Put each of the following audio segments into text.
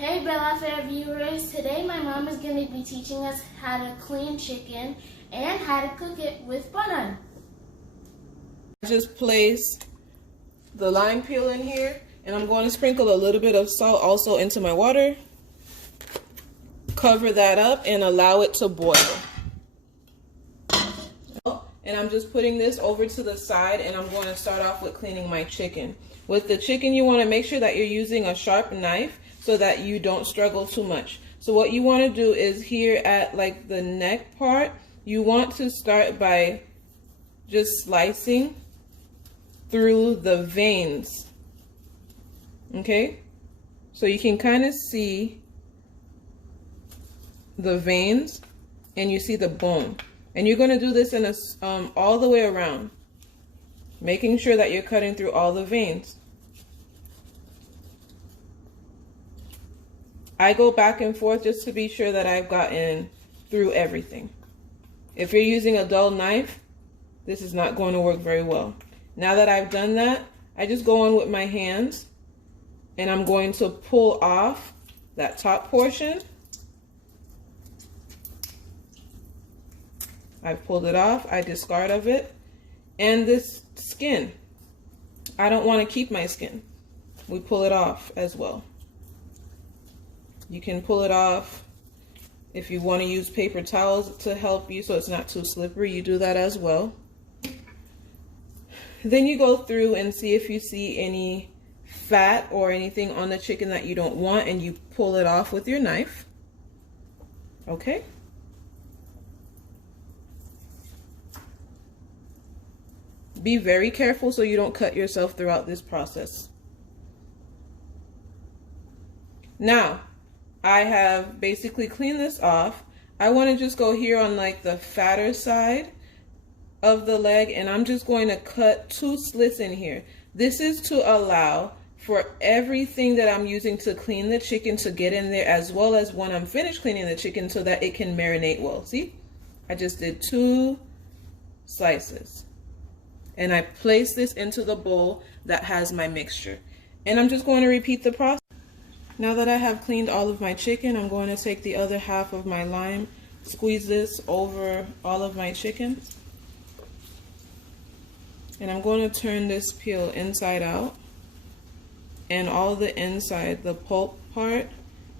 Hey Bella Fair viewers, today my mom is going to be teaching us how to clean chicken and how to cook it with butter. Just place the lime peel in here, and I'm going to sprinkle a little bit of salt also into my water. Cover that up and allow it to boil. And I'm just putting this over to the side, and I'm going to start off with cleaning my chicken. With the chicken, you want to make sure that you're using a sharp knife so that you don't struggle too much. So what you want to do is here at like the neck part, you want to start by just slicing through the veins. Okay? So you can kind of see the veins and you see the bone. And you're going to do this in a, all the way around, making sure that you're cutting through all the veins. I go back and forth just to be sure that I've gotten through everything. If you're using a dull knife, this is not going to work very well. Now that I've done that, I just go on with my hands and I'm going to pull off that top portion. I've pulled it off, I discard of it. And this skin, I don't want to keep my skin. We pull it off as well. You can pull it off if you want to use paper towels to help you so it's not too slippery. You do that as well. Then you go through and see if you see any fat or anything on the chicken that you don't want, and you pull it off with your knife. Okay? Be very careful so you don't cut yourself throughout this process. Now, I have basically cleaned this off. I want to just go here on like the fatter side of the leg, and I'm just going to cut 2 slits in here. This is to allow for everything that I'm using to clean the chicken to get in there, as well as when I'm finished cleaning the chicken so that it can marinate well. See? I just did 2 slices. And I place this into the bowl that has my mixture. And I'm just going to repeat the process. Now that I have cleaned all of my chicken, I'm going to take the other half of my lime, squeeze this over all of my chicken. And I'm going to turn this peel inside out. And all the inside, the pulp part,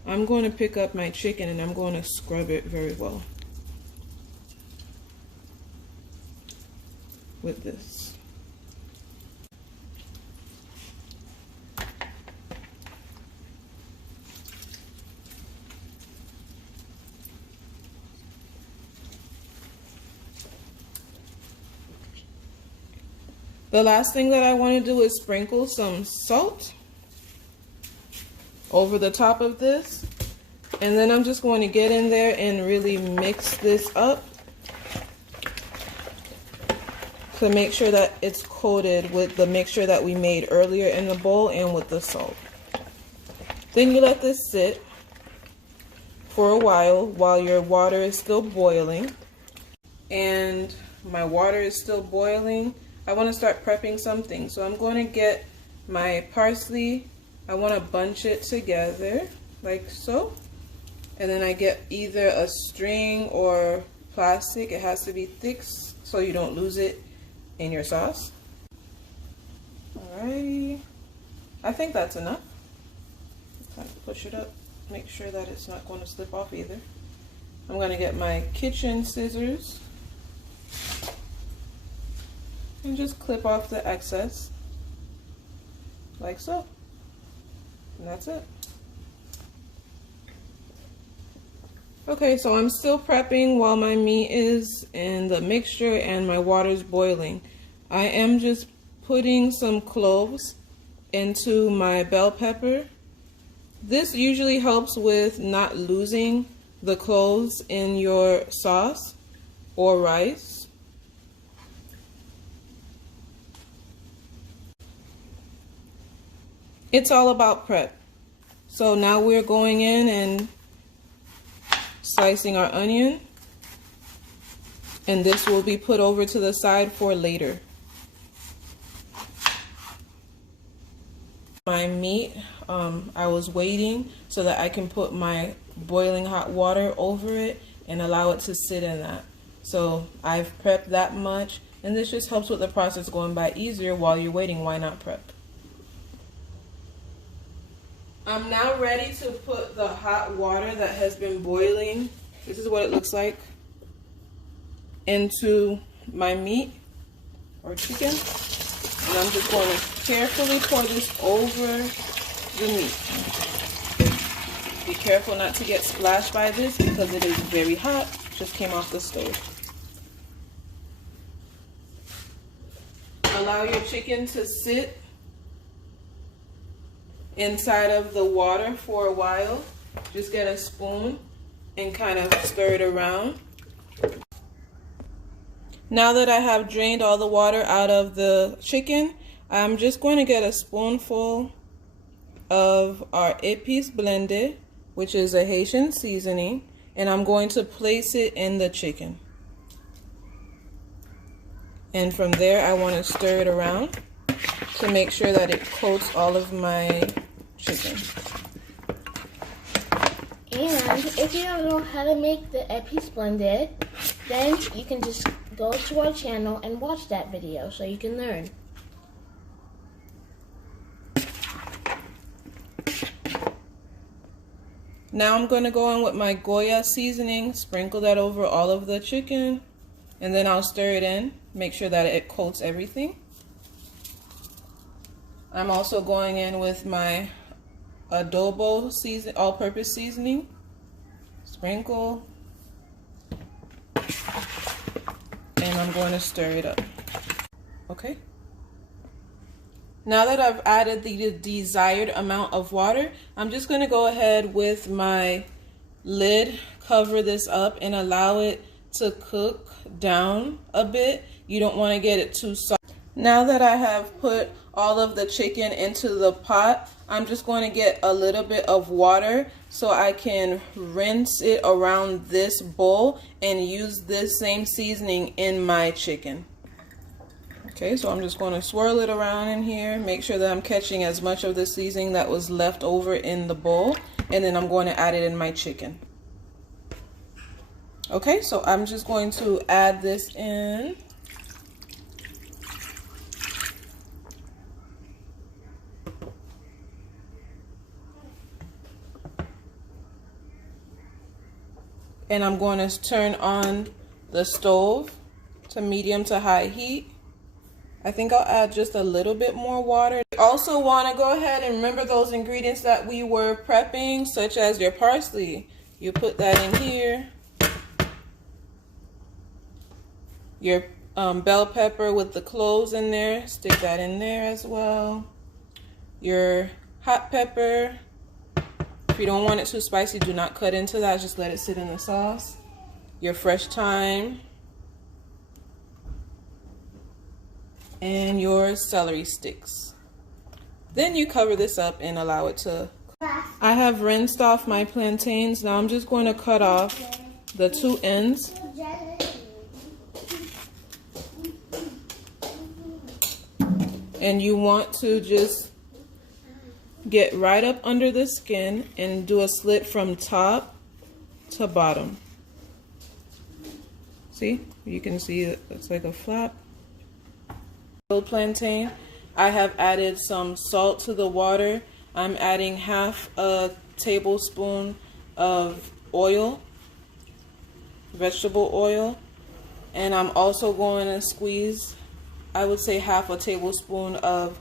I'm going to pick up my chicken and I'm going to scrub it very well with this. The last thing that I want to do is sprinkle some salt over the top of this. And then I'm just going to get in there and really mix this up to make sure that it's coated with the mixture that we made earlier in the bowl and with the salt. Then you let this sit for a while your water is still boiling. And my water is still boiling. I want to start prepping something. So I'm going to get my parsley. I want to bunch it together like so. And then I get either a string or plastic. It has to be thick so you don't lose it in your sauce. Alrighty. I think that's enough. Kind of push it up. Make sure that it's not going to slip off either. I'm going to get my kitchen scissors and just clip off the excess like so, and that's it. Okay, so I'm still prepping while my meat is in the mixture and my water's boiling. I am just putting some cloves into my bell pepper. This usually helps with not losing the cloves in your sauce or rice. It's all about prep. So now we're going in and slicing our onion, and this will be put over to the side for later. My meat, I was waiting so that I can put my boiling hot water over it and allow it to sit in that. So I've prepped that much, and this just helps with the process going by easier while you're waiting. Why not prep? I'm now ready to put the hot water that has been boiling, this is what it looks like, into my meat or chicken. And I'm just going to carefully pour this over the meat. Be careful not to get splashed by this because it is very hot. Just came off the stove. Allow your chicken to sit inside of the water for a while. Just get a spoon and kind of stir it around. Now that I have drained all the water out of the chicken, I'm just going to get a spoonful of our Epis Blende, which is a Haitian seasoning, and I'm going to place it in the chicken. And from there, I want to stir it around to make sure that it coats all of my chicken. And if you don't know how to make the Epis Blende, then you can just go to our channel and watch that video so you can learn. Now I'm going to go in with my Goya Seasoning, sprinkle that over all of the chicken, and then I'll stir it in, make sure that it coats everything. I'm also going in with my Adobe All Purpose Seasoning, sprinkle, and I'm going to stir it up. Okay. Now that I've added the desired amount of water, I'm just going to go ahead with my lid, cover this up, and allow it to cook down a bit. You don't want to get it too soft. Now that I have put all of the chicken into the pot, I'm just going to get a little bit of water so I can rinse it around this bowl and use this same seasoning in my chicken. Okay, so I'm just going to swirl it around in here, make sure that I'm catching as much of the seasoning that was left over in the bowl, and then I'm going to add it in my chicken. Okay, so I'm just going to add this in. And I'm going to turn on the stove to medium to high heat. I think I'll add just a little bit more water. You also want to go ahead and remember those ingredients that we were prepping, such as your parsley. You put that in here. Your bell pepper with the cloves in there, stick that in there as well. Your hot pepper. If you don't want it too spicy, do not cut into that, just let it sit in the sauce. Your fresh thyme. And your celery sticks. Then you cover this up and allow it to. I have rinsed off my plantains. Now I'm just going to cut off the two ends. And you want to just get right up under the skin and do a slit from top to bottom. See? You can see it's like a flap. Plantain. I have added some salt to the water. I'm adding half a tablespoon of oil, vegetable oil, and I'm also going to squeeze, I would say, half a tablespoon of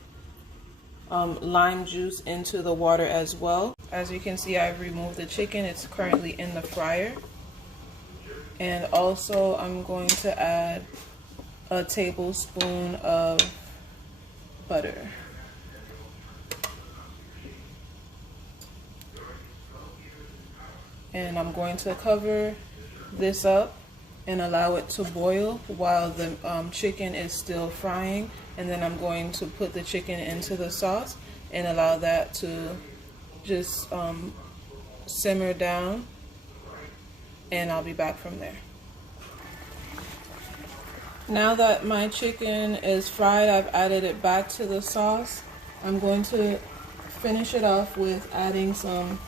lime juice into the water as well. As you can see, I've removed the chicken. It's currently in the fryer. And also I'm going to add a tablespoon of butter. And I'm going to cover this up and allow it to boil while the chicken is still frying, and then I'm going to put the chicken into the sauce and allow that to just simmer down, and I'll be back from there. Now that my chicken is fried, I've added it back to the sauce. I'm going to finish it off with adding some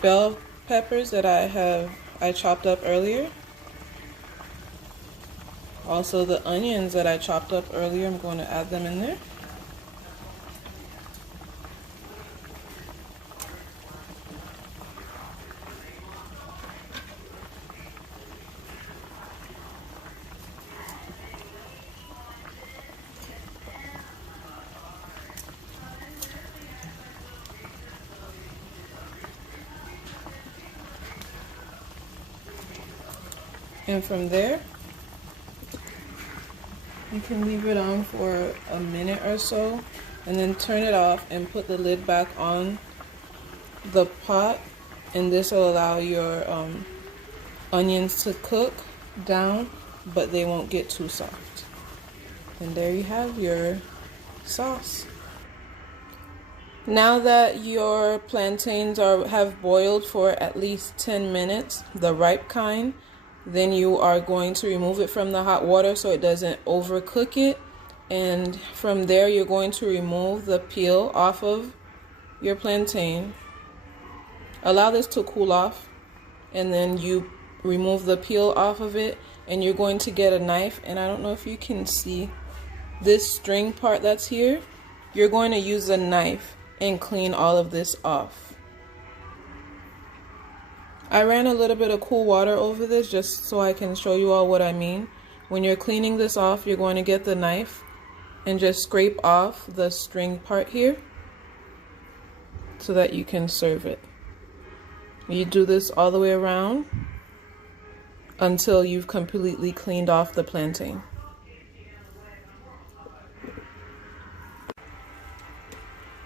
bell peppers that I chopped up earlier. Also the onions that I chopped up earlier, I'm going to add them in there. And from there, you can leave it on for a minute or so and then turn it off and put the lid back on the pot, and this will allow your onions to cook down, but they won't get too soft. And there you have your sauce. Now that your plantains have boiled for at least 10 minutes, the ripe kind, then you are going to remove it from the hot water so it doesn't overcook it. And from there, you're going to remove the peel off of your plantain. Allow this to cool off, and then you remove the peel off of it, and you're going to get a knife. And I don't know if you can see this string part that's here. You're going to use a knife and clean all of this off. I ran a little bit of cool water over this just so I can show you all what I mean. When you're cleaning this off, you're going to get the knife and just scrape off the string part here so that you can serve it. You do this all the way around until you've completely cleaned off the plantain.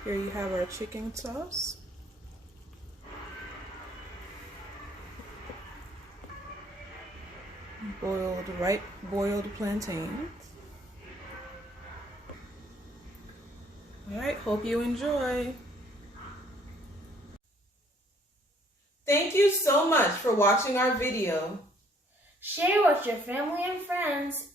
Here you have our chicken sauce. Ripe boiled plantains. Alright, hope you enjoy. Thank you so much for watching our video. Share with your family and friends.